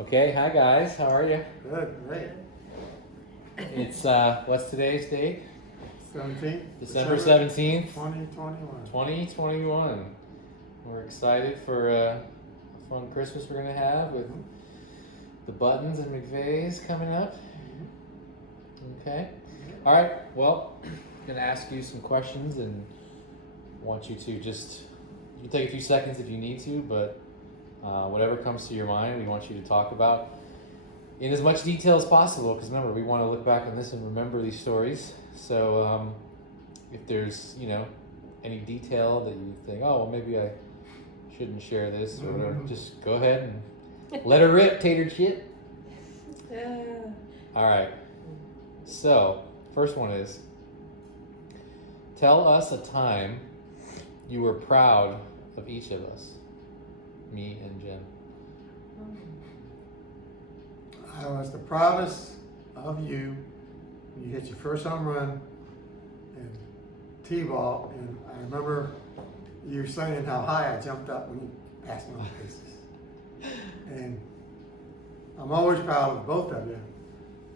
Okay, hi guys, how are you? Good, great. It's, what's today's date? 17th. December 17th, 2021. 2021. We're excited for a fun Christmas we're gonna have with the Buttons and McVeighs coming up. Okay. All right, well, I'm gonna ask you some questions and want you to just, you can take a few seconds if you need to, but whatever comes to your mind, we want you to talk about in as much detail as possible, because remember, we want to look back on this and remember these stories. So if there's, any detail that you think, oh, well, maybe I shouldn't share this or whatever, just go ahead and let her rip, tater chip. All right. So, first one is, tell us a time you were proud of each of us, me and Jen. I was the proudest of you when you hit your first home run and T-ball, and I remember you saying how high I jumped up when you passed me on the bases. And I'm always proud of both of you,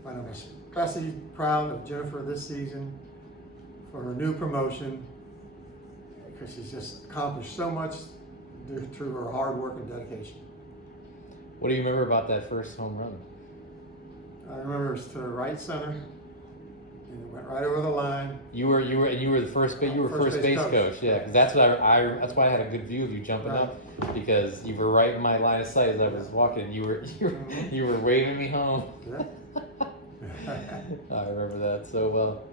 but I'm especially proud of Jennifer this season for her new promotion, because she's just accomplished so much through her hard work and dedication. What do you remember about that first home run? I remember it was to the right center, and it went right over the line. You were the first base coach. Yeah, because that's what that's why I had a good view of you jumping Right. up, because you were right in my line of sight as I was walking. And you were waving me home. Yeah. I remember that so well.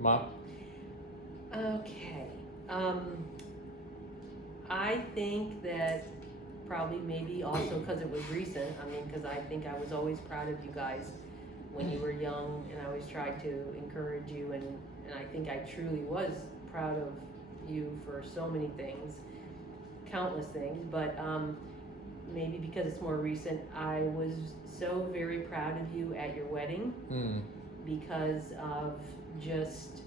Mom. Okay. I think that probably maybe also because it was recent. I mean, because I think I was always proud of you guys when you were young, and I always tried to encourage you, and I think I truly was proud of you for so many things, countless things, but maybe because it's more recent, I was so very proud of you at your wedding because of just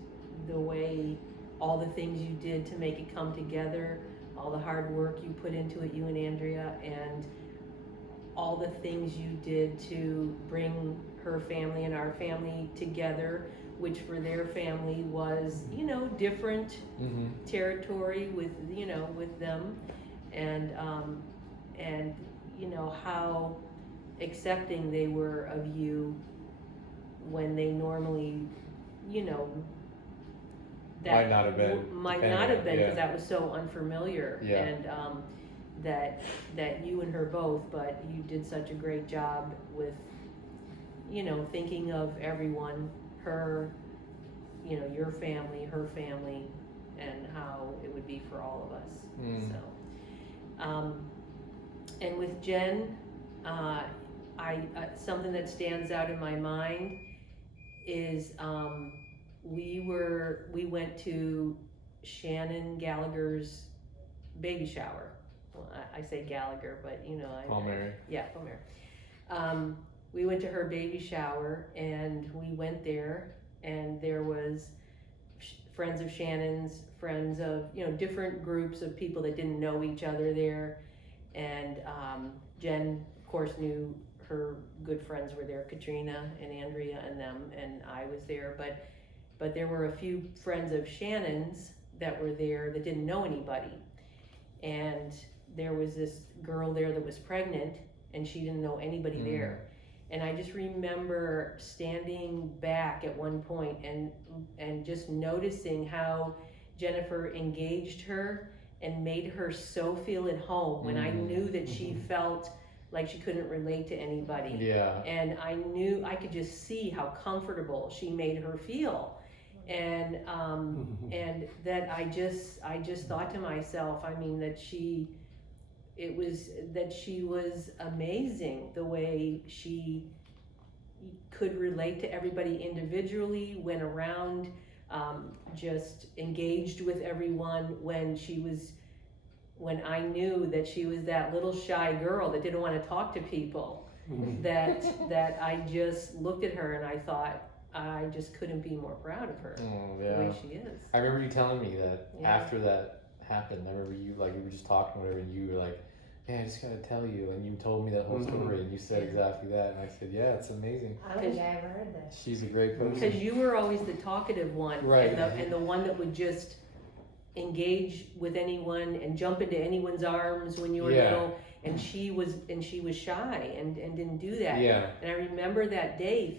the way, all the things you did to make it come together, all the hard work you put into it, you and Andrea, and all the things you did to bring her family and our family together, which for their family was, different territory with, with them, and how accepting they were of you when they normally, that Might not have been, might depending not have on- been, yeah. because that was so unfamiliar. Yeah. And that you and her both, but you did such a great job with, thinking of everyone, her, your family, her family, and how it would be for all of us. So, and with Jen, I something that stands out in my mind is we went to Shannon Gallagher's baby shower. Well, I say Gallagher, but Palmieri. Yeah, Palmieri. We went to her baby shower, and we went there, and there was friends of Shannon's, friends of, different groups of people that didn't know each other there, and Jen, of course, knew her good friends were there, Katrina and Andrea and them, and I was there, but there were a few friends of Shannon's that were there that didn't know anybody, and there was this girl there that was pregnant, and she didn't know anybody there. And I just remember standing back at one point and just noticing how Jennifer engaged her and made her so feel at home when I knew that she felt like she couldn't relate to anybody. Yeah. And I knew, I could just see how comfortable she made her feel. And and that I just thought to myself, I mean, that she was amazing the way she could relate to everybody individually, went around, just engaged with everyone when I knew that she was that little shy girl that didn't want to talk to people, that I just looked at her and I thought, I just couldn't be more proud of her, the way she is. I remember you telling me that Yeah. after that happened. I remember you, like, we were just talking, whatever, and you were like, I just gotta tell you, and you told me that whole story, and you said Yeah. exactly that, and I said, yeah, it's amazing. I don't think I ever heard that. She's a great person. Because you were always the talkative one, Right. and the one that would just engage with anyone and jump into anyone's arms when you were Yeah. little. And she was shy and didn't do that. Yeah. And I remember that day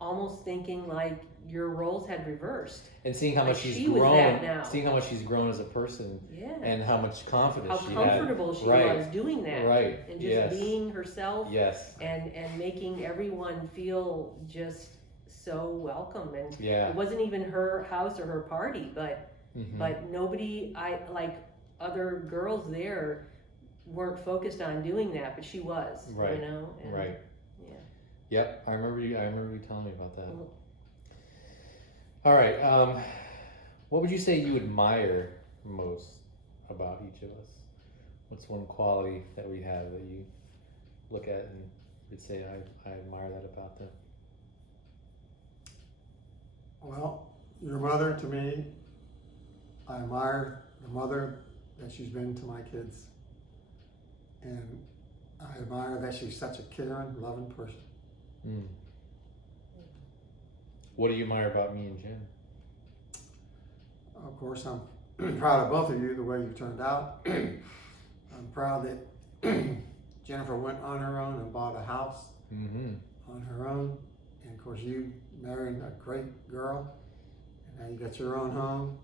almost thinking like your roles had reversed. And seeing how much Like she's she was grown, that now. seeing how much she's grown as a person, Yeah. and how much confidence How she comfortable had. she Right. was doing that. Right. And just Yes. being herself Yes. and making everyone feel just so welcome. And Yeah. it wasn't even her house or her party, but Mhm. nobody, other girls there weren't focused on doing that, but she was, Right. you know? And, Right. Yeah. Yep. I remember you telling me about that. Mhm. All right. What would you say you admire most about each of us? What's one quality that we have that you look at and would say, I admire that about them? Well, your mother to me, I admire the mother that she's been to my kids. And I admire that she's such a caring, loving person. Mm. What do you admire about me and Jen? Of course, I'm proud of both of you, the way you turned out. I'm proud that Jennifer went on her own and bought a house Mm-hmm. on her own. And of course, you married a great girl. And now you got your own home.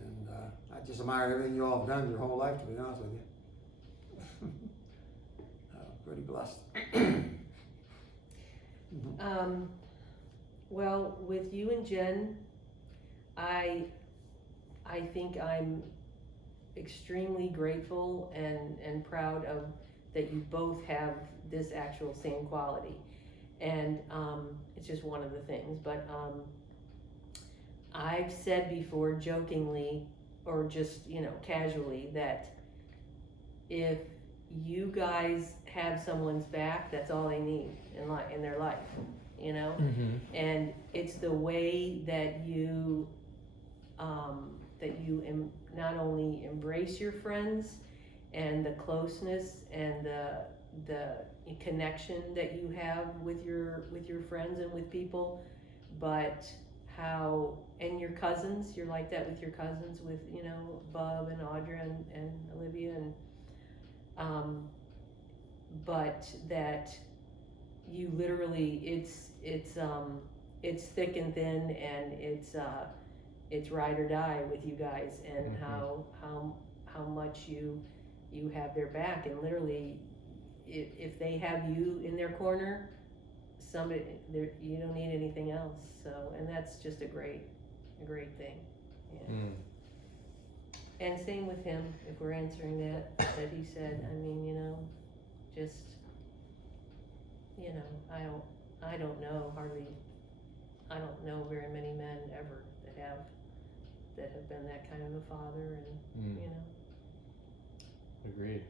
And I just admire everything you all have done your whole life, to be honest with you. Pretty blessed. Well, with you and Jen, I think I'm extremely grateful and proud of that you both have this actual same quality. And it's just one of the things. But I've said before jokingly or just, casually that if you guys have someone's back, that's all they need in their life, Mm-hmm. and it's the way that you not only embrace your friends and the closeness and the connection that you have with your friends and with people, but and your cousins, you're like that with your cousins, with Bub and Audra and Olivia, and but that you literally it's thick and thin, and it's ride or die with you guys, and Mhm. how much you have their back, and literally if they have you in their corner, you don't need anything else. So, and that's just a great thing. Yeah. Mm. And same with him, if we're answering that he said, I mean, just, I don't know very many men ever that have been that kind of a father, and, Mm. Agreed.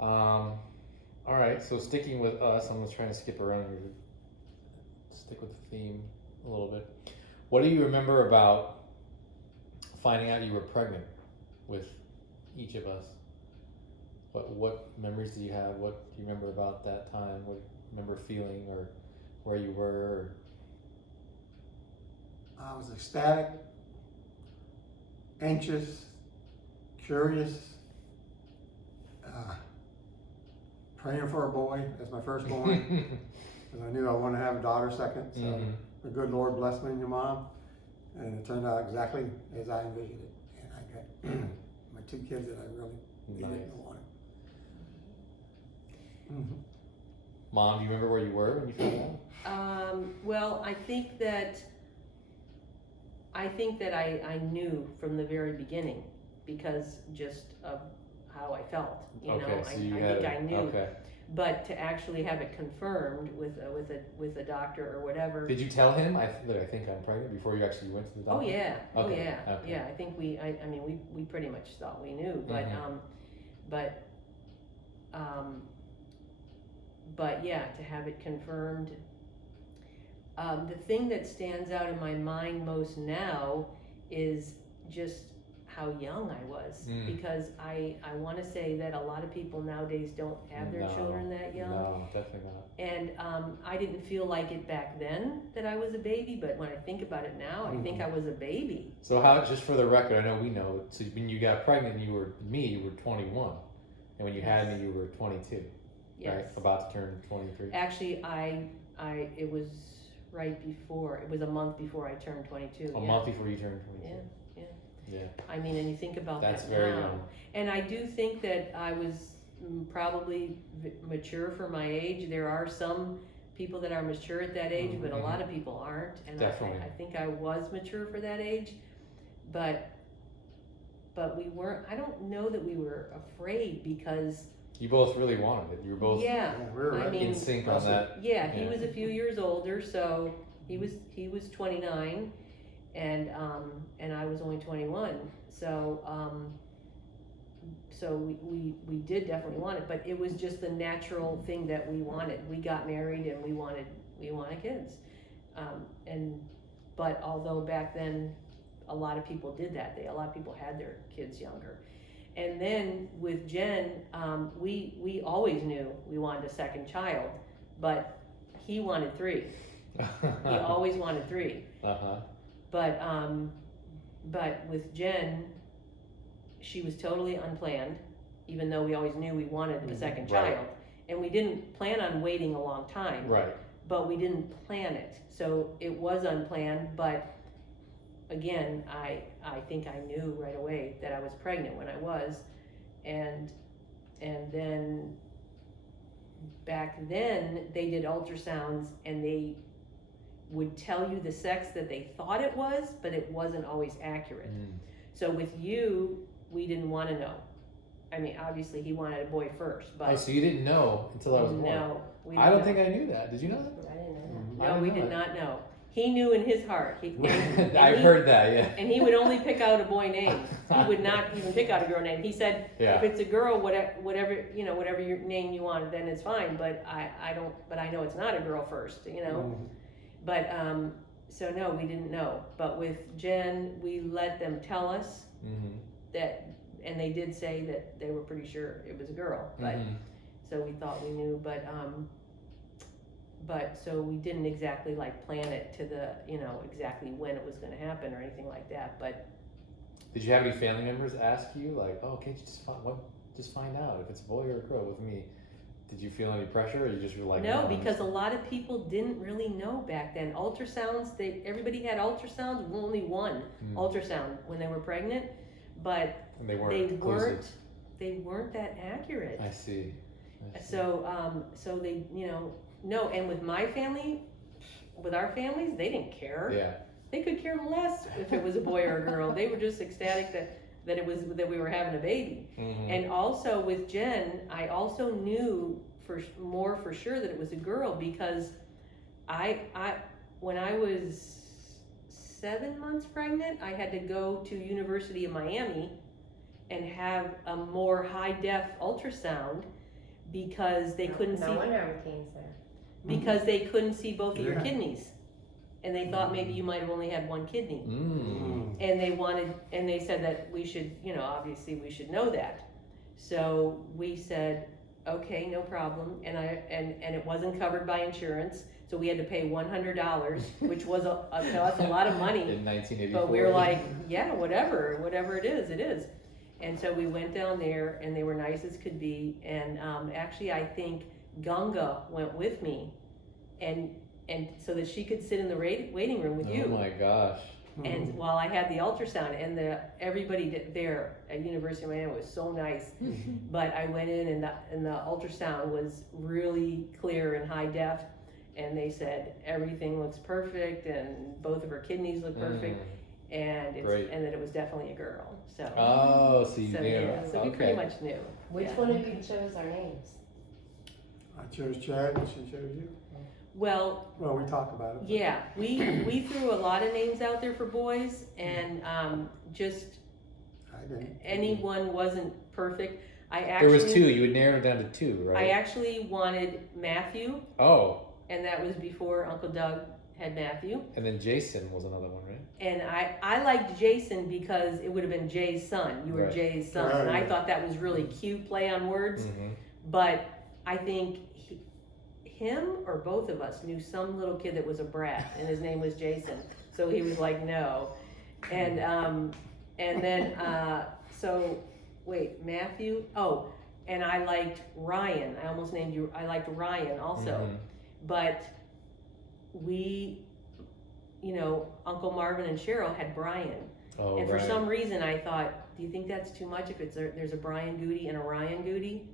All right, so sticking with us, I'm just trying to skip around here to stick with the theme a little bit. What do you remember about finding out you were pregnant with each of us? What memories do you have? What do you remember about that time? What do you remember feeling, or where you were? I was ecstatic, anxious, curious, praying for a boy as my firstborn, because I knew I wanted to have a daughter second. So Mhm. the good Lord blessed me and your mom, and it turned out exactly as I envisioned it. And I got my two kids that I really needed Nice. and wanted. Mm-hmm. Mom, do you remember where you were when you found out? Well, I think that I knew from the very beginning, because just of how I felt, Okay, so you I had think I knew. Okay. But to actually have it confirmed with a doctor or whatever. Did you tell him I think I'm pregnant before you actually went to the Oh doctor? yeah, Okay, yeah, okay. yeah. I think we pretty much thought we knew, but Mhm. but yeah, to have it confirmed. The thing that stands out in my mind most now is just how young I was, Mm. because I want to say that a lot of people nowadays don't have their No, children that young. No, definitely not. And I didn't feel like it back then that I was a baby, but when I think about it now, I think I was a baby. So how? Just for the record, I know we know. So when you got pregnant, you were 21, and when you had me, you were 22. Yes. Right, about to turn 23. Actually, it was right before. It was a month before I turned 22. A yeah. month before you turned 22. Yeah, Yeah. I mean, and you think about That's that very now. young. And I do think that I was probably mature for my age. There are some people that are mature at that age, but a lot of people aren't. And Definitely. I think I was mature for that age, but we weren't. I don't know that we were afraid because You both really wanted it. You were both yeah, we're I right. mean, in sync on that. yeah, he Yeah. was a few years older, so he was 29, and I was only 21. So we did definitely want it, but it was just the natural thing that we wanted. We got married and we wanted kids, but although back then a lot of people did that, a lot of people had their kids younger. And then with Jen, we always knew we wanted a second child, but he wanted 3. He always wanted 3. But with Jen, she was totally unplanned, even though we always knew we wanted a second Right. child. And we didn't plan on waiting a long time, Right. but we didn't plan it. So it was unplanned, but again, I think I knew right away that I was pregnant when I was, and then back then they did ultrasounds and they would tell you the sex that they thought it was, but it wasn't always accurate. So with you, we didn't want to know. I mean, obviously he wanted a boy first, but Oh, so you didn't know until I was born? no, we I don't didn't think I knew that. Did you know that? I didn't know Mhm. I know. No, didn't we know did that. not know. He knew in his heart. I've heard that, yeah. And he would only pick out a boy name. He would not even pick out a girl name. He said, Yeah. if it's a girl, whatever your name you want, then it's fine. But I don't. But I know it's not a girl first, you know. Mhm. But so no, we didn't know. But with Jen, we let them tell us that, and they did say that they were pretty sure it was a girl. But so we thought we knew, but so we didn't exactly like plan it to the, exactly when it was going to happen or anything like that. But Did you have any family members ask you, like, oh, can't you just find out if it's a boy or a girl with me? Did you feel any pressure, or you just were like, no, because a lot of people didn't really know back then. Ultrasounds, everybody had ultrasounds, only one ultrasound when they were pregnant, but And they they weren't that accurate. I see. So they, no, and with my family, with our families, they didn't care. Yeah. They could care less if it was a boy or a girl. They were just ecstatic that we were having a baby. And also with Jen, I also knew for sure that it was a girl, because when I was 7 months pregnant, I had to go to University of Miami and have a more high-def ultrasound because they couldn't No see, wonder everything's there. because they couldn't see both of your Yeah. kidneys, and they thought maybe you might have only had one kidney. And they said that we should, obviously we should know that. So we said, okay, no problem. And it wasn't covered by insurance, so we had to pay $100, which was to us a lot of money. In 1984. But we were like, yeah, whatever it is, it is. And so we went down there, and they were nice as could be. And actually, I think Ganga went with me, and so that she could sit in the waiting room with you. Oh my gosh. And while I had the ultrasound, and everybody there at University of Miami was so nice. But I went in, and the ultrasound was really clear and high def, and they said everything looks perfect, and both of her kidneys look perfect, and Great. and that it was definitely a girl. So Oh, so you so knew. yeah, so we pretty much knew. Which one of you chose our names? I chose Chad and she chose you. Well, Well, we talked about it. yeah, we threw a lot of names out there for boys, and just I didn't. anyone wasn't perfect. There was 2. You would narrow it down to 2, right? I actually wanted Matthew, Oh. and that was before Uncle Doug had Matthew. And then Jason was another one, right? And I liked Jason because it would have been Jay's son. You were Right. Jay's son. Right. And I thought that was really cute play on words. Mm-hmm. But I think him or both of us knew some little kid that was a brat, and his name was Jason. So he was like, no. And then so wait, Matthew. Oh, and I liked Ryan. I almost named you. I liked Ryan also, Mhm. but we, Uncle Marvin and Cheryl had Brian. Oh, And right. for some reason, I thought, do you think that's too much if there's a Brian Goody and a Ryan Goody?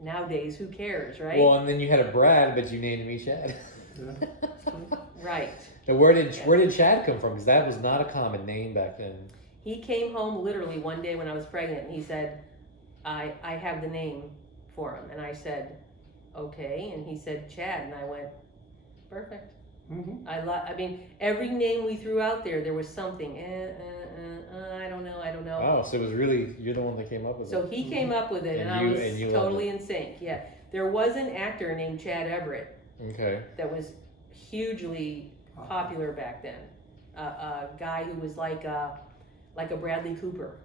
Nowadays, who cares, right? Well, and then you had a Brad, but you named me Chad. Yeah. Right. Now, where did Chad come from? Because that was not a common name back then. He came home literally one day when I was pregnant, and he said, I have the name for him. And I said, okay. And he said, Chad. And I went, perfect. Mm-hmm. I mean, every name we threw out there was something. I don't know. Oh, so it was really, you're the one that came up with So it. he came up with it, And and I you- was and you loved totally in sync. Yeah. There was an actor named Chad Everett Okay. that was hugely popular back then. A guy who was like a Bradley Cooper.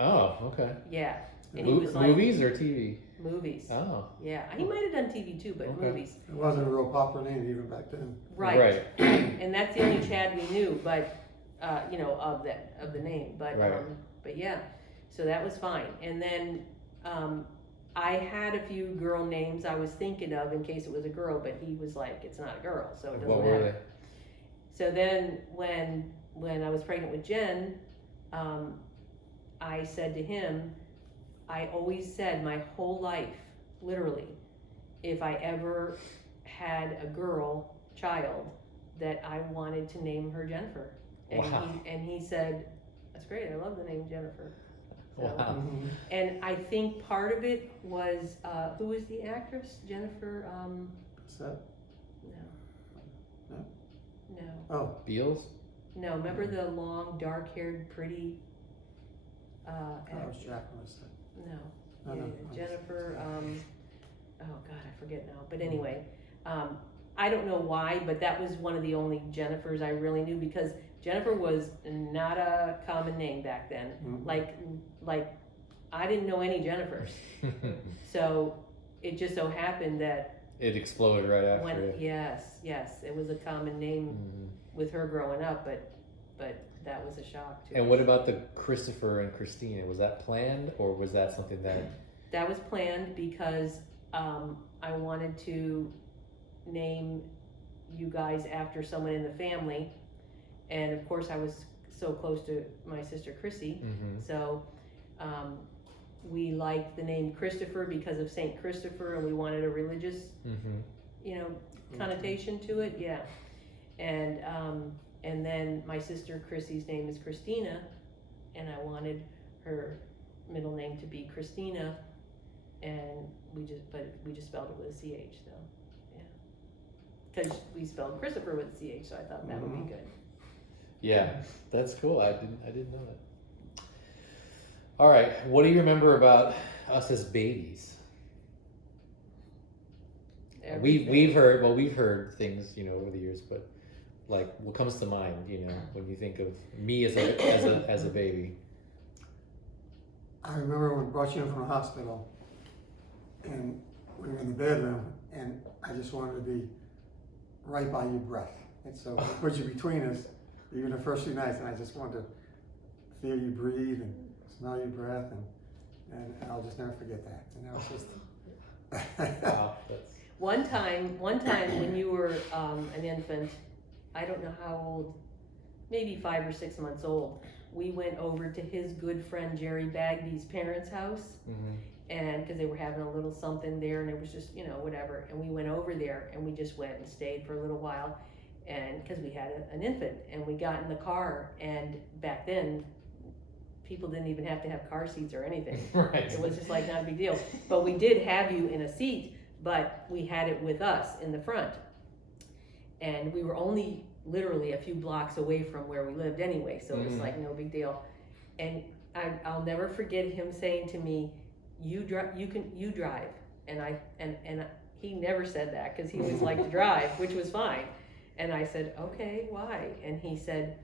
Oh, okay. Yeah. And he was like Movies or TV? movies. Oh. Yeah. He might have done TV too, but Okay. movies. It wasn't a real popular name even back then. Right. And that's the only Chad we knew, but of the name. But Right. but yeah. So that was fine. And then I had a few girl names I was thinking of in case it was a girl, but he was like, it's not a girl, so it doesn't What matter. were they? So then when I was pregnant with Jen, I said to him, I always said my whole life, literally, if I ever had a girl child, that I wanted to name her Jennifer. And Wow. he said, that's great, I love the name Jennifer. So, Wow. Mm-hmm. And I think part of it was, who was the actress? Jennifer, So, no. No? No. oh, Beals? No, remember the long, dark-haired, pretty, that was Jacqueline. So. no, No, yeah, no. Jennifer, oh God, I forget now, but anyway, I don't know why, but that was one of the only Jennifers I really knew, because Jennifer was not a common name back then. Mhm. Like, I didn't know any Jennifers, so it just so happened that It exploded right after. when, yes, it was a common name Mhm. with her growing up, but that was a shock too. And what about the Christopher and Christina? Was that planned, or was that something that? That was planned because I wanted to name you guys after someone in the family, and of course I was so close to my sister Chrissy, Mm-hmm. so we liked the name Christopher because of Saint Christopher, and we wanted a religious, Mm-hmm. connotation to it, yeah. And then my sister Chrissy's name is Christina, and I wanted her middle name to be Christina, and we just spelled it with a CH, so, yeah. Because we spelled Christopher with a CH, so I thought that would be good. Yeah, that's cool. I didn't know that. All right, what do you remember about us as babies? Everything. We've heard things, over the years, but like, what comes to mind, when you think of me as a baby? I remember when we brought you in from the hospital, and we were in the bedroom, and I just wanted to be right by your breath. And so I put you between us, even the first few nights, and I just wanted to feel you breathe and smell your breath, and I'll just never forget that. And that was just... Wow, that's... One time when you were an infant, I don't know how old, maybe 5 or 6 months old, we went over to his good friend Jerry Bagby's parents' house, Mm-hmm. and because they were having a little something there, and it was just, whatever, and we went over there, and we just went and stayed for a little while, and because we had an infant, and we got in the car, and back then, people didn't even have to have car seats or anything. Right. It was just like not a big deal. But we did have you in a seat, but we had it with us in the front. And we were only literally a few blocks away from where we lived anyway, so it was like no big deal. And I'll never forget him saying to me, you drive. And he never said that because he was like to drive, which was fine. And I said, okay, why? And he said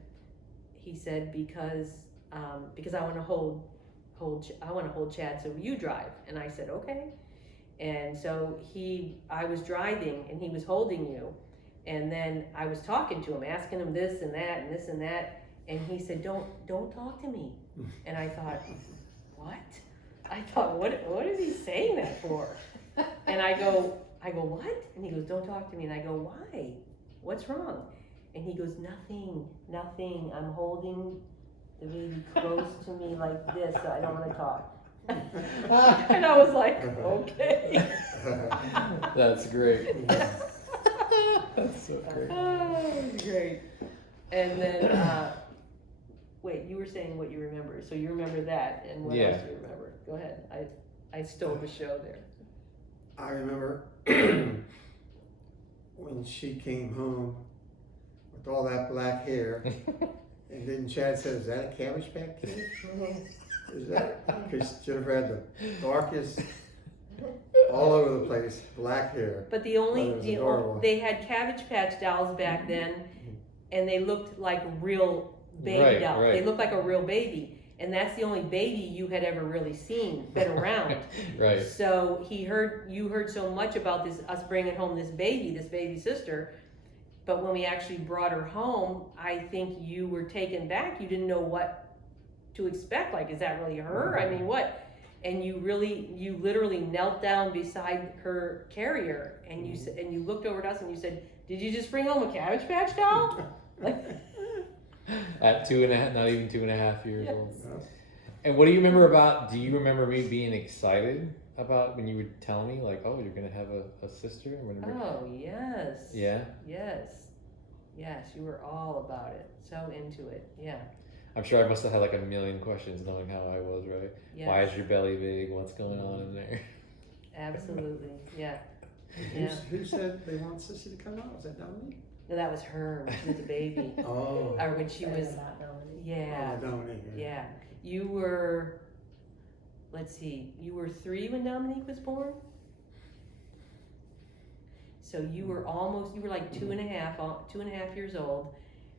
because I want to hold Chad, so you drive. And I said, okay. And so I was driving and he was holding you. And then I was talking to him, asking him this and that and this and that. And he said, don't talk to me. And I thought, what? I thought, what is he saying that for? And I go, what? And he goes, don't talk to me. And I go, why? What's wrong? And he goes, nothing. I'm holding the baby close to me like this, so I don't want to talk. And I was like, okay. That's great. That's so great. Oh, great. And then, wait, you were saying what you remember. So you remember that, and what else do you remember? Go ahead. I stole the show there. I remember when she came home with all that black hair, and then Chad said, "Is that a Cabbage Patch Kid?" Is that? Because Jennifer had the darkest, all over the place, black hair. But It was adorable. they had Cabbage Patch dolls back then, and they looked like real baby dolls. Right. They looked like a real baby, and that's the only baby you had ever really been around. Right. So you heard so much about us bringing home this baby sister, but when we actually brought her home, I think you were taken back. You didn't know what to expect. Like, is that really her? I mean, what? And you literally knelt down beside her carrier, and you looked over at us and you said, "Did you just bring home a Cabbage Patch doll?" Like, At 2.5, not even 2.5 years Yes. old. And what do you remember about? Do you remember me being excited about when you would tell me, like, oh, you're gonna have a sister? oh yes. Yeah. Yes, you were all about it. So into it. Yeah. I'm sure I must have had like a million questions knowing how I was, right? Yes. Why is your belly big? What's going on in there? Absolutely. Yeah. Who said they want Sissy to come out? Was that Dominique? No, that was her when she was a baby. Oh. Or when she was. Not Melanie. Yeah. Oh, Dominique. Yeah. You were. Let's see. You were 3 when Dominique was born. So you were like 2.5 years old,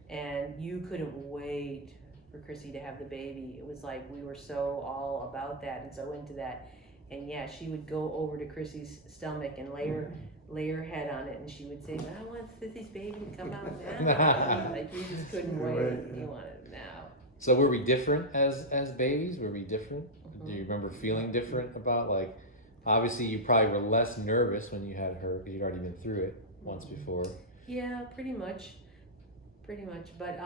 and you couldn't wait for Chrissy to have the baby. It was like we were so all about that and so into that. And yeah, she would go over to Chrissy's stomach and lay her head on it, and she would say, "I want Sissy's baby to come out now." Like, you just couldn't wait. You wanted it now. So were we different as babies? Were we different? Do you remember feeling different about, like, obviously you probably were less nervous when you had her because you'd already been through it once before. Yeah, pretty much. But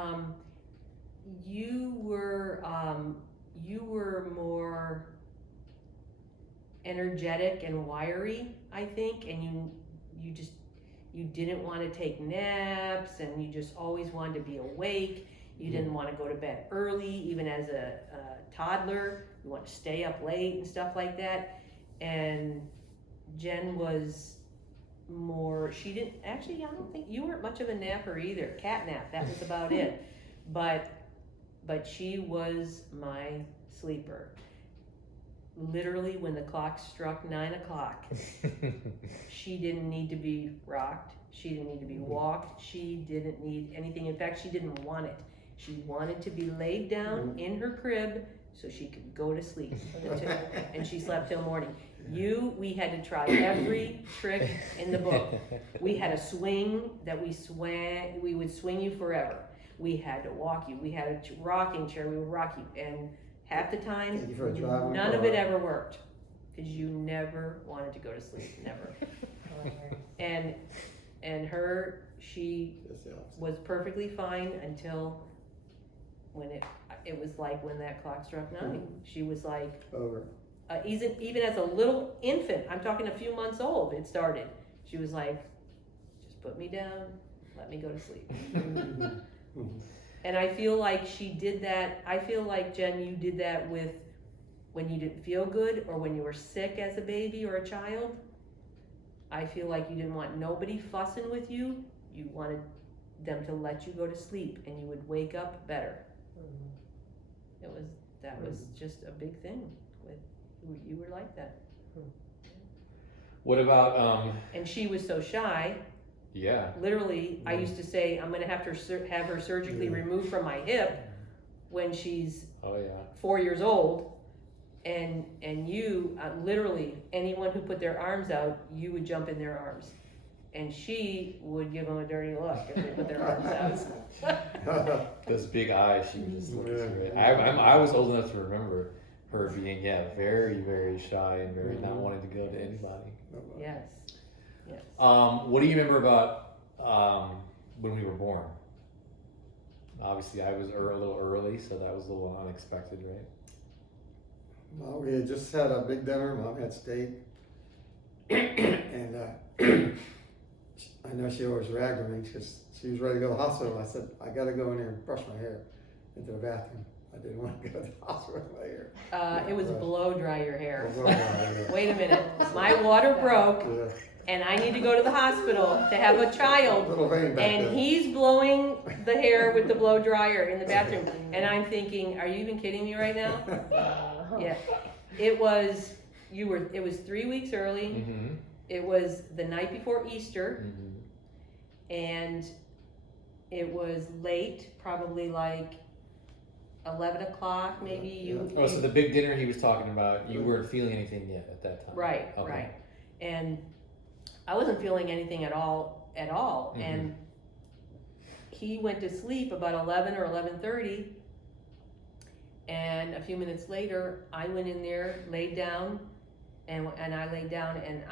you were more energetic and wiry, I think, and you didn't want to take naps, and you just always wanted to be awake. You didn't want to go to bed early, even as a toddler. You want to stay up late and stuff like that. And Jen was more, I don't think you weren't much of a napper either. Cat nap, that was about it. But she was my sleeper. Literally, when the clock struck 9 o'clock, she didn't need to be rocked. She didn't need to be walked. She didn't need anything. In fact, she didn't want it. She wanted to be laid down in her crib so she could go to sleep. And she slept till morning. We had to try every trick in the book. We had a swing that we would swing you forever. We had to walk you. We had a rocking chair, we would rock you. And half the time, Thank you for a drive on none of car. it ever worked. Because you never wanted to go to sleep, never. And she Just the opposite. was perfectly fine until when it was like when that clock struck 9. She was like, Over. even as a little infant, I'm talking a few months old, it started. She was like, just put me down, let me go to sleep. And I feel like she did that. I feel like, Jen, you did that with when you didn't feel good or when you were sick as a baby or a child. I feel like you didn't want nobody fussing with you. You wanted them to let you go to sleep, and you would wake up better. That was just a big thing. You were like that. What about And she was so shy, Yeah. Literally, I used to say, I'm gonna have to have her surgically removed from my hip when she's Oh yeah. 4 years old. And you, literally, anyone who put their arms out, you would jump in their arms. And she would give them a dirty look if they put their arms out. Those big eyes, she was just looking through it. I was old enough to remember her being, very, very shy and very not wanting to go to anybody. Yes, yes. What do you remember about when we were born? Obviously, I was a little early, so that was a little unexpected, right? Well, we had just had a big dinner. Mom had steak, and I know she always ragged on me because she was ready to go to the hospital. I said, I got to go in here and brush my hair into the bathroom. I didn't want to go to the hospital with my hair. It was blow dry your hair. Yeah. Wait a minute, my water broke and I need to go to the hospital to have a child. Little vein back And there. he's blowing the hair with the blow dryer in the bathroom. And I'm thinking, are you even kidding me right now? Yeah. It was 3 weeks early. Mm-hmm. It was the night before Easter. Mm-hmm. And it was late, probably like 11 o'clock maybe. Oh, so the big dinner he was talking about, you weren't feeling anything yet at that time. Right, Okay. right. And I wasn't feeling anything at all. Mhm. And he went to sleep about 11 or 11:30. And a few minutes later, I went in there, laid down, and I laid down, and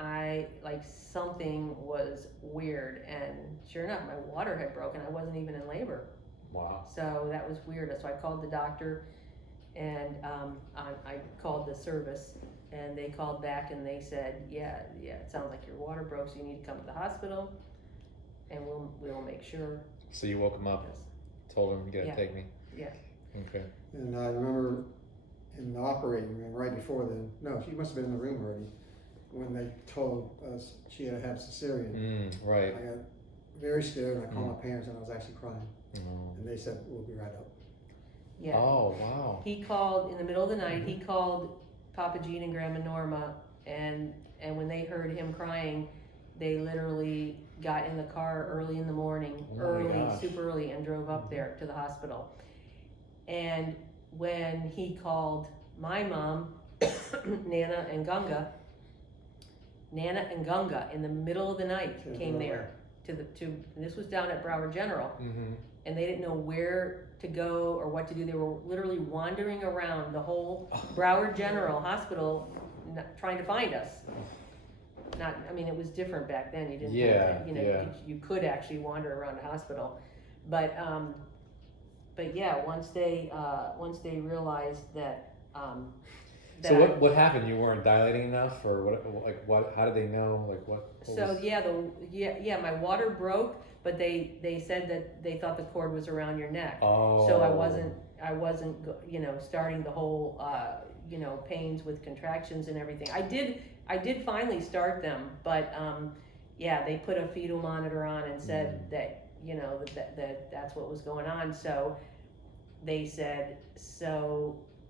something was weird. And sure enough, my water had broken. I wasn't even in labor. Wow. So that was weird. So I called the doctor, and I called the service, and they called back and they said, yeah, it sounds like your water broke, so you need to come to the hospital, and we'll make sure. So you woke him up, Yes. told him, you gotta Yeah. take me. Yeah. Okay. And I remember in the operating room right before then, no, she must have been in the room already, when they told us she had to have cesarean. Right. I got very scared, and I called my parents, and I was actually crying. Oh. And they said, we'll be right up. Yeah. Oh, wow. He called in the middle of the night. He called Papa Gene and Grandma Norma, and when they heard him crying, they literally got in the car early in the morning, Oh my gosh. super early, and drove up there to the hospital. And when he called my mom, Nana and Gunga in the middle of the night came there and this was down at Broward General. Mm-hmm. And they didn't know where to go or what to do. They were literally wandering around the whole Broward General Hospital trying to find us. It was different back then. You didn't Yeah, you could actually wander around a hospital. But yeah, once they realized that So what happened? You weren't dilating enough, or what? How did they know? My water broke, but they said that they thought the cord was around your neck. Oh. So I wasn't starting the whole pains with contractions and everything. I did finally start them, but they put a fetal monitor on and said that that's what was going on. So they said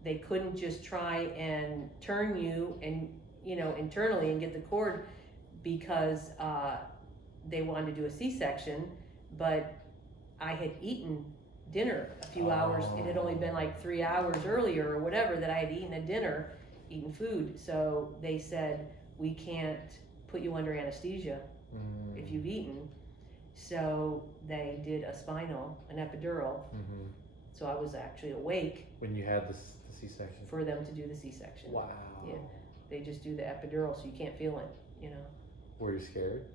they couldn't just try and turn you and internally and get the cord because they wanted to do a C-section, but I had eaten dinner a few hours. It had only been like 3 hours earlier or whatever that I had eaten food. So they said, we can't put you under anesthesia if you've eaten. So they did an epidural. Mm-hmm. So I was actually awake When you had the C-section. for them to do the C-section. Wow. Yeah. They just do the epidural so you can't feel it, Were you scared?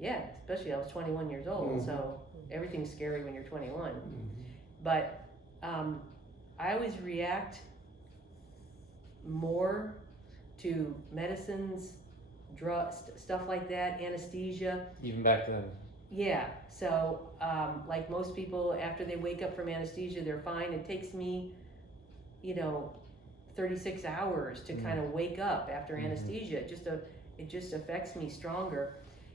Yeah, especially I was 21 years old, so everything's scary when you're 21. But I always react more to medicines, drugs, stuff like that, anesthesia. Even back then. Yeah, so like most people, after they wake up from anesthesia, they're fine. It takes me, 36 hours to kind of wake up after anesthesia. It just affects me stronger.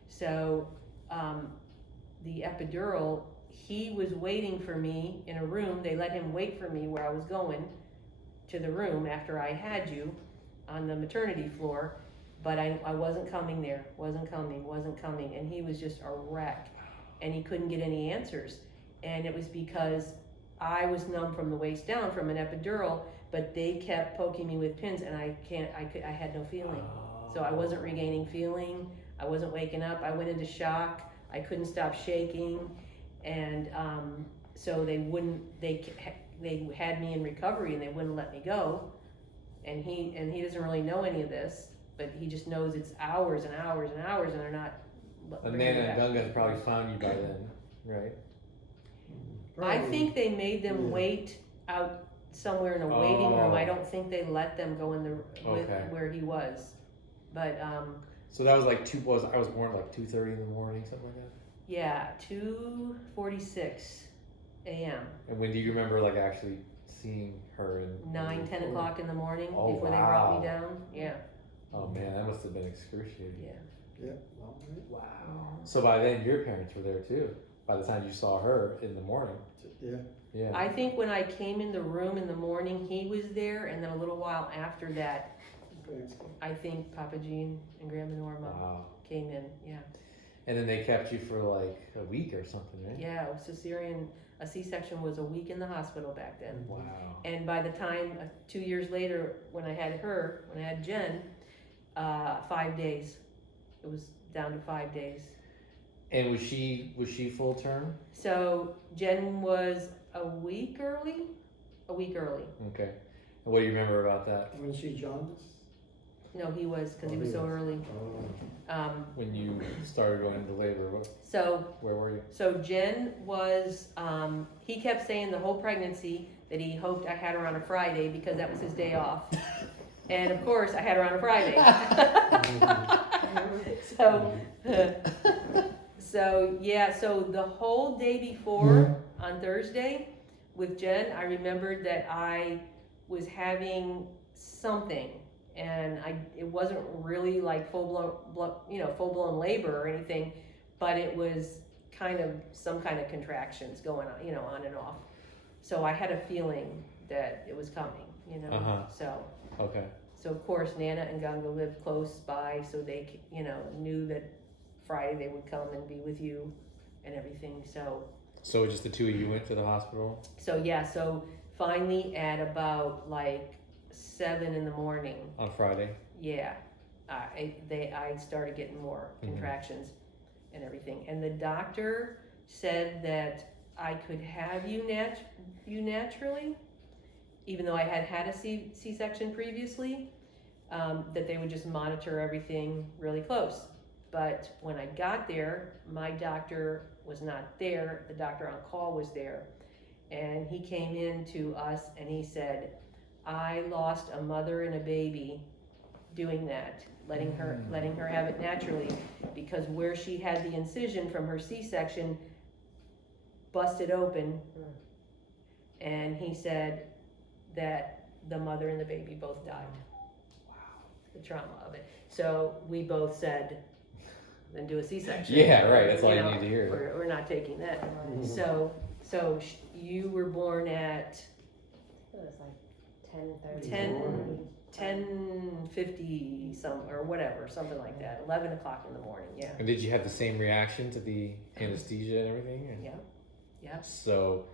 So the epidural, he was waiting for me in a room. They let him wait for me where I was going to the room after I had you on the maternity floor. but I wasn't coming there, wasn't coming, and he was just a wreck, and he couldn't get any answers, and it was because I was numb from the waist down from an epidural, but they kept poking me with pins, and I had no feeling, so I wasn't regaining feeling, I wasn't waking up, I went into shock, I couldn't stop shaking, and so they had me in recovery and they wouldn't let me go, and he doesn't really know any of this, but he just knows it's hours and hours and hours, and they're not. And Nana and Gunga had probably found you by then, right? I think they made them Yeah. wait out somewhere in a waiting room. I don't think they let them go in the Okay. where he was, but So that was like I was born at like 2:30 in the morning, something like that. yeah, 2:46 a.m. And when do you remember like actually seeing her? And 9-10 o'clock in the morning Oh, before they brought wow. me down. Yeah, Oh man, that must have been excruciating. yeah. Yeah. Well, Wow. So by then your parents were there too. By the time you saw her in the morning. yeah. Yeah. I think when I came in the room in the morning, he was there, and then a little while after that, I think Papa Gene and Grandma Norma Wow. came in. Yeah, And then they kept you for like a week or something, right? yeah. A C-section was a week in the hospital back then. Wow. And by the time 2 years later, when I had Jen, 5 days. It was down to 5 days. And was she full term? So Jen was a week early. Okay. And what do you remember about that? When she jaundiced? No, he was, because he Oh, was he so was. early. Oh. When you started going into labor, where were you? So Jen was, he kept saying the whole pregnancy that he hoped I had her on a Friday because that was his day off. And of course, I had her on a Friday. So the whole day before, on Thursday, with Jen, I remembered that I was having something, and it wasn't really like full blown labor or anything, but it was some kind of contractions going on, on and off. So I had a feeling that it was coming, Uh-huh. Okay. So of course Nana and Gunga lived close by, so they, knew that Friday they would come and be with you and everything. So just the two of you went to the hospital? So finally at about like 7 in the morning, On Friday? yeah, I started getting more contractions and everything. And the doctor said that I could have you naturally, even though I had a C-section previously, that they would just monitor everything really close. But when I got there, my doctor was not there. The doctor on call was there. And he came in to us and he said, I lost a mother and a baby doing that, letting her have it naturally, because where she had the incision from her C-section busted open. And he said that the mother and the baby both died. Wow. The trauma of it. So we both said, then do a C-section. Yeah, right. That's all you need to hear. We're not taking that. So you were born at It was like 10:30. 10:50 or whatever, something like that. 11 o'clock in the morning. Yeah. And did you have the same reaction to the anesthesia and everything? And Yeah. Yeah. So.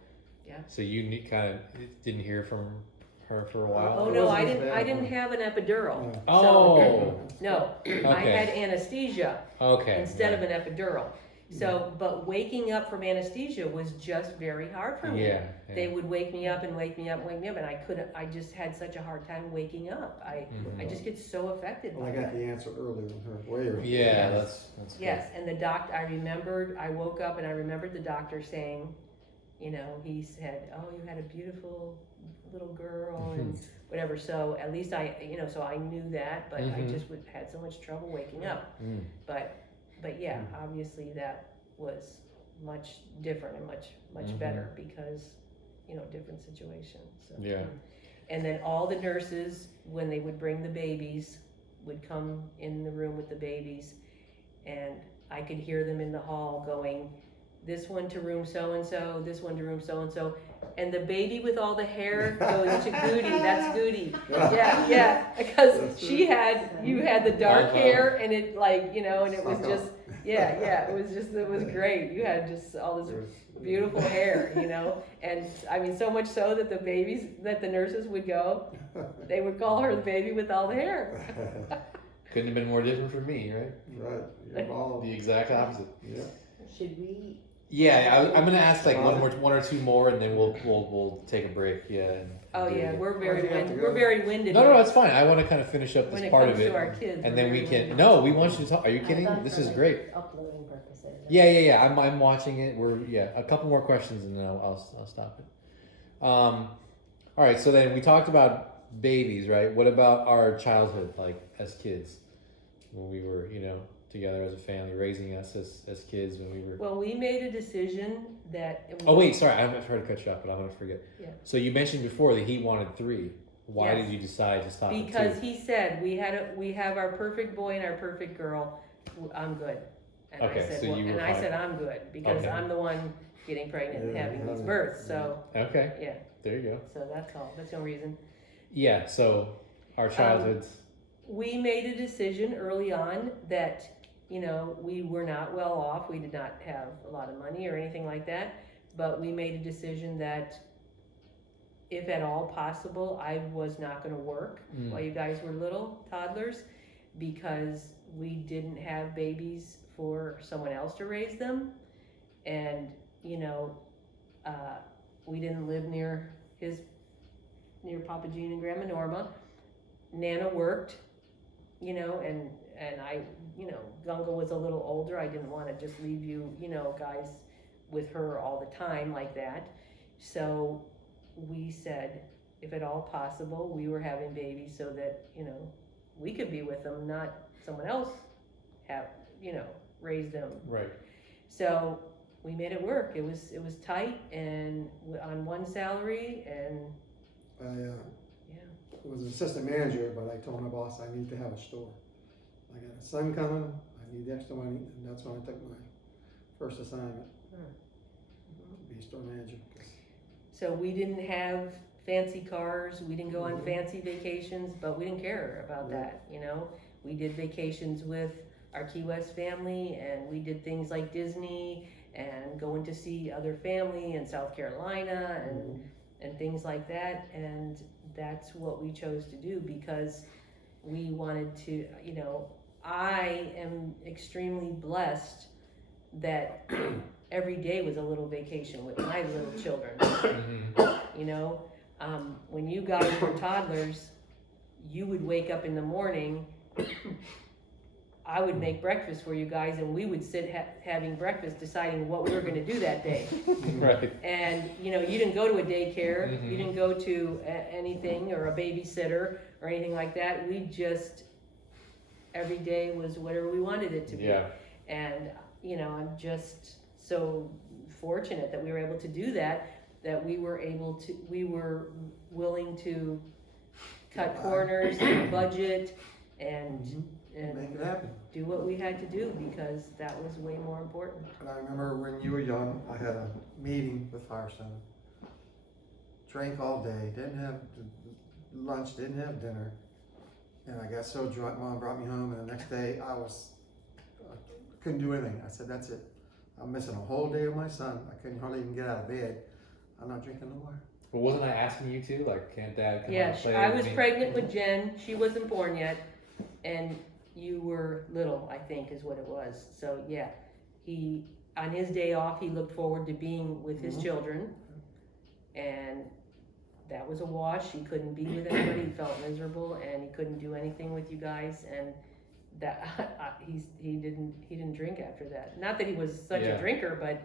Yeah. So you kind of didn't hear from her for a while. Oh It no, wasn't I as didn't. bad I didn't one. have an epidural. Yeah. Oh. No, I Okay. had anesthesia Okay. instead of an epidural. So, but waking up from anesthesia was just very hard for me. Yeah. They would wake me up and wake me up, and I couldn't. I just had such a hard time waking up. I just get so affected Well, by I got that. the answer earlier than her, way earlier. Yeah, that's good. Yes, and I woke up and I remembered the doctor saying, he said, oh, you had a beautiful little girl and whatever. So at least I knew that, but I just had so much trouble waking up. Mm. But yeah, obviously that was much different and much better because, different situation. So. Yeah. And then all the nurses, when they would bring the babies, would come in the room with the babies, and I could hear them in the hall going, this one to room so-and-so, this one to room so-and-so, and the baby with all the hair goes to Goody. That's Goody. Yeah, because you had the dark hair, and it and it was just, it was great. You had just all this beautiful hair, and I mean, so much so that the nurses would go, they would call her the baby with all the hair. Couldn't have been more different from me, right? Right, you're bald. The exact opposite. Yeah. Should we? Yeah, I'm gonna ask like one or two more, and then we'll take a break. Yeah. Oh do yeah, it. we're Oh, you have to go? very winded. No, it's fine. I want to kind of finish up When this it part comes of it, to our kids, and we're then we very can. winded. No, we want you to talk. Are you I kidding? thought This for, is like, great. Uploading purposes. Yeah. I'm watching it. A couple more questions, and then I'll stop it. All right. So then we talked about babies, right? What about our childhood, like as kids, when we were, together as a family, raising us as kids when we were. Well, we made a decision that. Oh wait, sorry, I'm sorry to cut you off, but I'm gonna forget. Yeah. So you mentioned before that he wanted 3. Why Yes. did you decide to stop at Because 2? he said we have our perfect boy and our perfect girl. I'm good. And Okay, I said, so well, you were and I fine. said I'm good because Okay. I'm the one getting pregnant and Yeah, having these yeah. births. So Okay, yeah, there you go. so that's all. That's no reason. Yeah, so our childhoods. We made a decision early on that, we were not well off. We did not have a lot of money or anything like that. But we made a decision that if at all possible, I was not going to work while you guys were little toddlers, because we didn't have babies for someone else to raise them. And, we didn't live near Papa Gene and Grandma Norma. Nana worked, and I, Gunga was a little older. I didn't want to just leave you, guys with her all the time like that. So we said, if at all possible, we were having babies so that, we could be with them, not someone else raise them. Right. So we made it work. It was tight and on one salary, and I was an assistant manager, but I told my boss I need to have a store. I got a son coming, I need extra money, and that's when I took my first assignment to be a store manager. so we didn't have fancy cars, we didn't go on fancy vacations, but we didn't care about that, We did vacations with our Key West family, and we did things like Disney and going to see other family in South Carolina and things like that. And that's what we chose to do because we wanted to, I am extremely blessed that every day was a little vacation with my little children. When you guys were toddlers, you would wake up in the morning, I would make breakfast for you guys, and we would sit having breakfast, deciding what we were going to do that day. Right. And you didn't go to a daycare, you didn't go to anything or a babysitter or anything like that. We just, every day was whatever we wanted it to be. Yeah. And I'm just so fortunate that we were able to do that we were willing to cut corners, budget, and Make it happen. do what we had to do because that was way more important. And I remember when you were young, I had a meeting with Firestone. Drank all day, didn't have lunch, didn't have dinner. And I got so drunk, Mom brought me home, and the next day I couldn't do anything. I said, that's it. I'm missing a whole day of my son. I couldn't hardly even get out of bed. I'm not drinking no more. But wasn't I asking you to? Like, can't Dad come Yeah, and play I with was me? pregnant with Jen. She wasn't born yet, and you were little, I think, is what it was. So yeah, he on his day off, he looked forward to being with his children, and that was a wash. He couldn't be with anybody. He felt miserable, and he couldn't do anything with you guys. And that he didn't drink after that. Not that he was such a drinker, but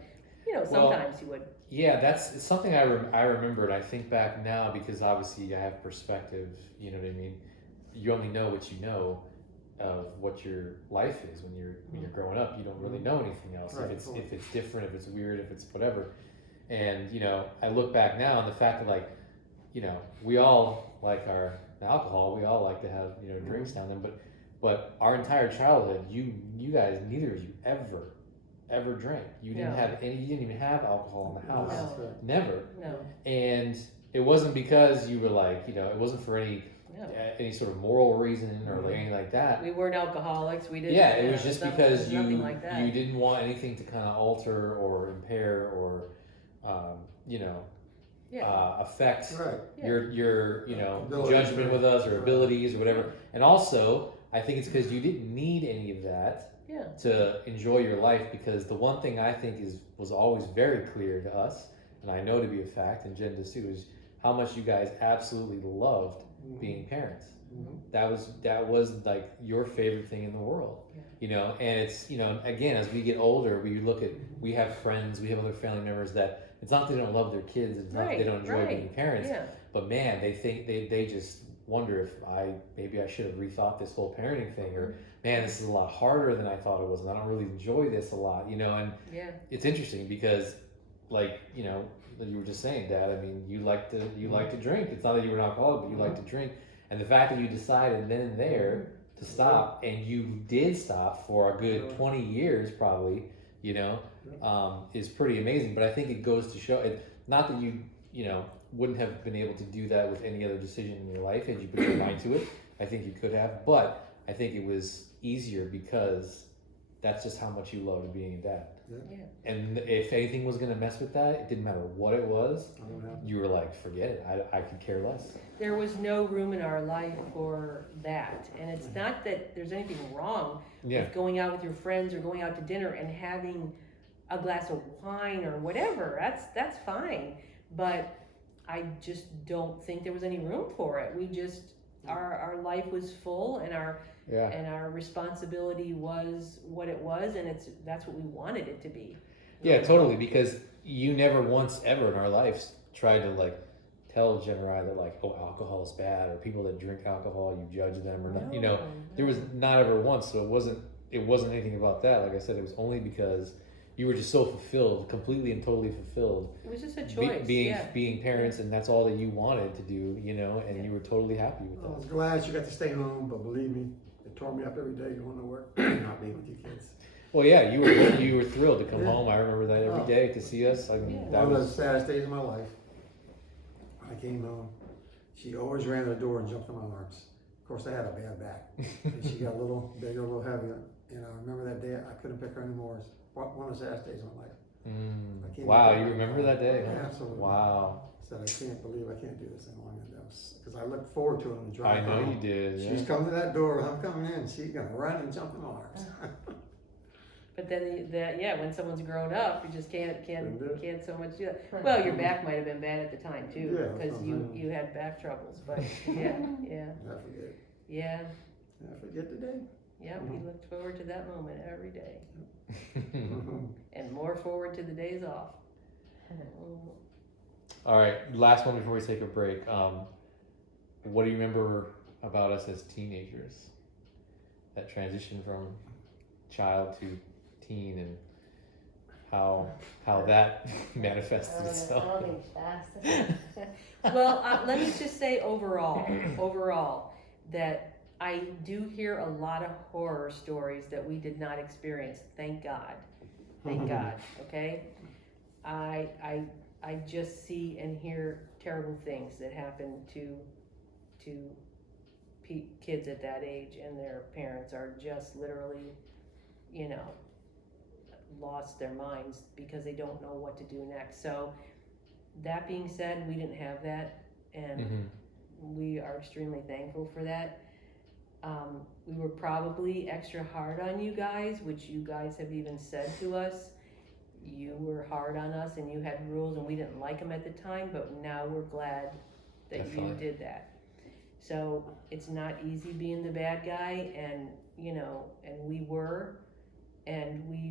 sometimes he would. Yeah, it's something I remembered. I think back now because obviously I have perspective. You know what I mean? You only know what you know of what your life is when you're growing up. You don't really know anything else. Right, If it's different, if it's weird, if it's whatever. And I look back now on the fact that we all like our alcohol. We all like to have drinks now and then. But our entire childhood, you guys, neither of you ever ever drank. You didn't No. have any. You didn't even have alcohol in the house. No. Never. No, And it wasn't because you were like, it wasn't for any sort of moral reason or like anything like that. we weren't alcoholics, we didn't. Yeah, it was just because nothing like that. you didn't want anything to kind of alter or impair or affect Right. your Abilities, judgment right. with us or Right. abilities or whatever. And also, I think it's because you didn't need any of that Yeah. to enjoy your life, because the one thing I think was always very clear to us, and I know to be a fact, and Jen does too, is how much you guys absolutely loved being parents. Mhm. That was like your favorite thing in the world. Yeah. And it's again, as we get older, we have friends, we have other family members that it's not that they don't love their kids, it's not that they don't enjoy Right, being parents, Yeah, but man, they think they just wonder if maybe I should have rethought this whole parenting thing, or man, this is a lot harder than I thought it was, and I don't really enjoy this a lot, and yeah, it's interesting because like you were just saying, Dad, I mean, you like to drink. It's not that you were an alcoholic, but you like to drink, and the fact that you decided then and there to stop, and you did stop for a good 20 years probably, is pretty amazing. But I think it goes to show it, not that you wouldn't have been able to do that with any other decision in your life had you put your mind to it. I think you could have, but I think it was easier because that's just how much you loved being a dad. yeah. And if anything was going to mess with that, it didn't matter what it was. I don't know. You were like, forget it. I could care less. There was no room in our life for that, and it's not that there's anything wrong Yeah. with going out with your friends or going out to dinner and having a glass of wine or whatever. That's fine, but I just don't think there was any room for it. We just our life was full, and our responsibility was what it was, and that's what we wanted it to be. Yeah, totally. Because you never once ever in our lives tried to like tell Jen or I that like, oh, alcohol is bad, or people that drink alcohol, you judge them or not. No, There was not ever once. So it wasn't anything about that. Like I said, it was only because you were just so fulfilled, completely and totally fulfilled. It was just a choice. Being parents, and that's all that you wanted to do, and you were totally happy with I that. was glad you got to stay home, but believe me, it tore me up every day going to work, not being with you kids. Well, yeah, you were thrilled to come Yeah. home. I remember that every Oh. day to see us. I mean, Yeah. that One of was the saddest days of my life. When I came home, she always ran to the door and jumped in my arms. Of course, I had a bad back, and she got a little bigger, a little heavier. And I remember that day, I couldn't pick her anymore. It's one of the saddest days of my life. I can't wow. even- You remember that day? Yeah, absolutely. Wow. I said, I can't believe I can't do this any longer. Because I looked forward to it on the I drive know home. you did. She's Yeah. coming to that door, I'm coming in, she's gonna run and jump in my arms. But then when someone's grown up, you just can't so much do that. Right. Well, your back might have been bad at the time too, Yeah, because sometimes. you had back troubles. But yeah, I forget. yeah. I forget the day. Yeah, we looked forward to that moment every day, Mm-hmm. and more forward to the days off. All right, last one before we take a break. What do you remember about us as teenagers? That transition from child to teen, and how that manifested itself. Well, let me just say overall, that I do hear a lot of horror stories that we did not experience. Thank God. Thank God. Okay. I just see and hear terrible things that happen to kids at that age, and their parents are just literally, lost their minds because they don't know what to do next. So that being said, we didn't have that, and we are extremely thankful for that. We were probably extra hard on you guys, which you guys have even said to us. You were hard on us, and you had rules, and we didn't like them at the time, but now we're glad that Definitely. you did that. So it's not easy being the bad guy, and we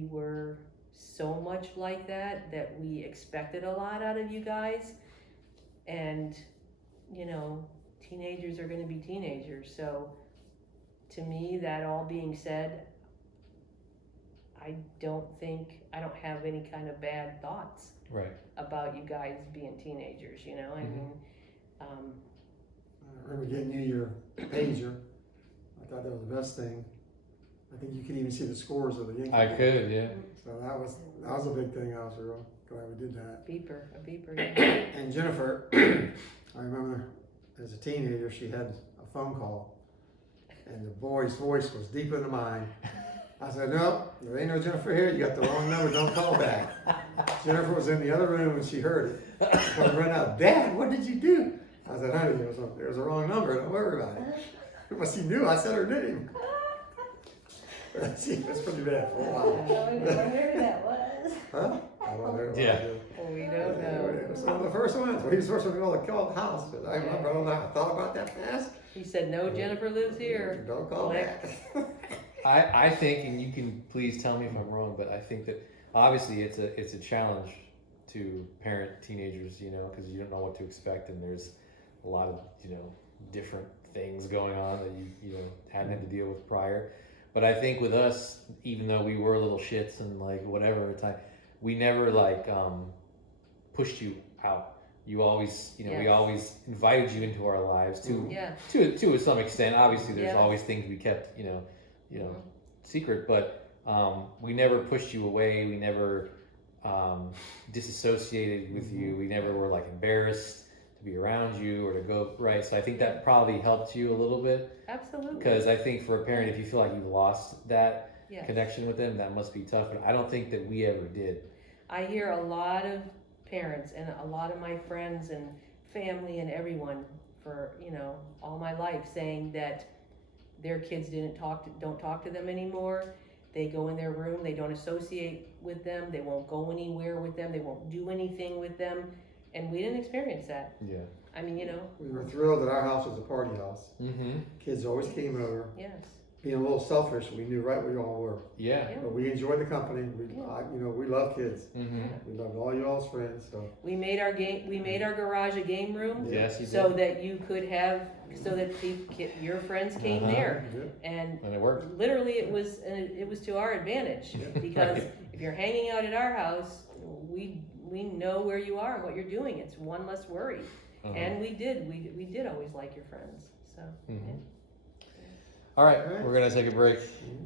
were so much like that we expected a lot out of you guys, and teenagers are going to be teenagers. So to me, that all being said, I don't have any kind of bad thoughts Right. about you guys being teenagers, I mean, I remember getting you your pager. I thought that was the best thing. I think you could even see the scores of the Yankee. I could, yeah. So that was a big thing. I was real glad we did that. A beeper, yeah. And Jennifer, I remember as a teenager, she had a phone call, and the boy's voice was deep into mine. I said, no, there ain't no Jennifer here. You got the wrong number. Don't call back. Jennifer was in the other room and she heard it. I ran out, Dad, what did you do? I said, honey, there was a wrong number. Don't worry about it. But she knew I said her name. She was pretty bad for a I while. wonder who that was. Huh? I don't know. Yeah. We don't know. It was one of the first ones. Well, he was the first one to call the house. But I remember, I thought about that fast. He said, no, Jennifer lives here. Don't call back. I think, and you can please tell me if I'm wrong, but I think that obviously it's a challenge to parent teenagers, you know, because you don't know what to expect, and there's a lot of, you know, different things going on that you know hadn't had to deal with prior. But I think with us, even though we were little shits and like whatever at the time, we never like pushed you out. You always, you know, we Yes. always invited you into our lives Yeah. to some extent. Obviously, there's Yeah. always things we kept, you know, secret, but we never pushed you away. We never disassociated with you. We never were like embarrassed to be around you or to go right. So I think that probably helped you a little bit, Absolutely. because I think for a parent, if you feel like you've lost that Yeah. connection with them, that must be tough. But I don't think that we ever did. I hear a lot of parents and a lot of my friends and family and everyone for, you know, all my life saying that their kids don't talk to them anymore. They go in their room, they don't associate with them, they won't go anywhere with them, they won't do anything with them. And we didn't experience that. Yeah. I mean, you know, We were thrilled that our house was a party house. Mm-hmm. Kids always came over. yes. Being a little selfish, we knew right where you all were. Yeah. Yeah. But we enjoyed the company. We love kids. Mm-hmm. We loved all y'all's friends. So We made our garage a game room Yes, you did. so that you could have, so that your friends came Uh-huh. there. yeah. And And it worked. literally it was to our advantage because if you're hanging out at our house, we know where you are and what you're doing. It's one less worry. Uh-huh. And we did always like your friends. So Mhm. All right, All right. we're gonna take a break. Mhm.